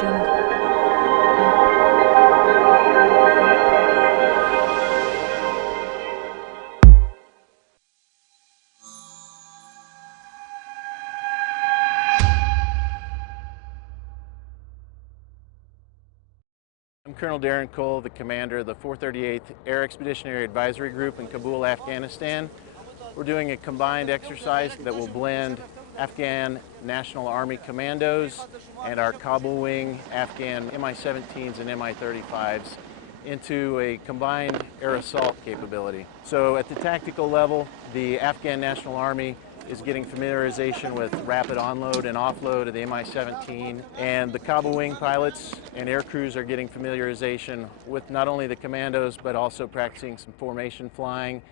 jungle. I'm Colonel Darren Cole, the commander of the 438th Air Expeditionary Advisory Group in Kabul, Afghanistan. We're doing a combined exercise that will blend Afghan National Army Commandos and our Kabul wing Afghan Mi-17s and Mi-35s into a combined air assault capability. So at the tactical level, the Afghan National Army is getting familiarization with rapid onload and offload of the Mi-17, and the Kabul wing pilots and air crews are getting familiarization with not only the commandos but also practicing some formation flying,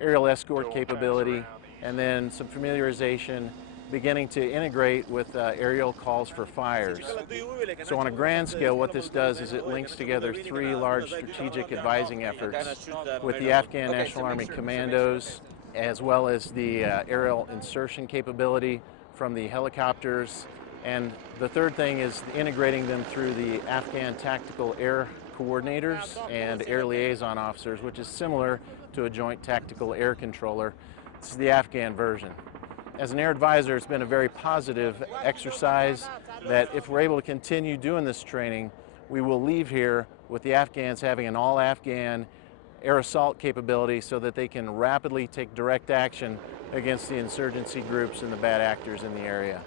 aerial escort capability, and then some familiarization beginning to integrate with aerial calls for fires. So on a grand scale, what this does is it links together three large strategic advising efforts with the Afghan National Army Commandos, as well as the aerial insertion capability from the helicopters. And the third thing is integrating them through the Afghan Tactical Air Coordinators and Air Liaison Officers, which is similar to a Joint Tactical Air Controller. This is the Afghan version. As an air advisor, it's been a very positive exercise that if we're able to continue doing this training, we will leave here with the Afghans having an all-Afghan air assault capability so that they can rapidly take direct action against the insurgency groups and the bad actors in the area.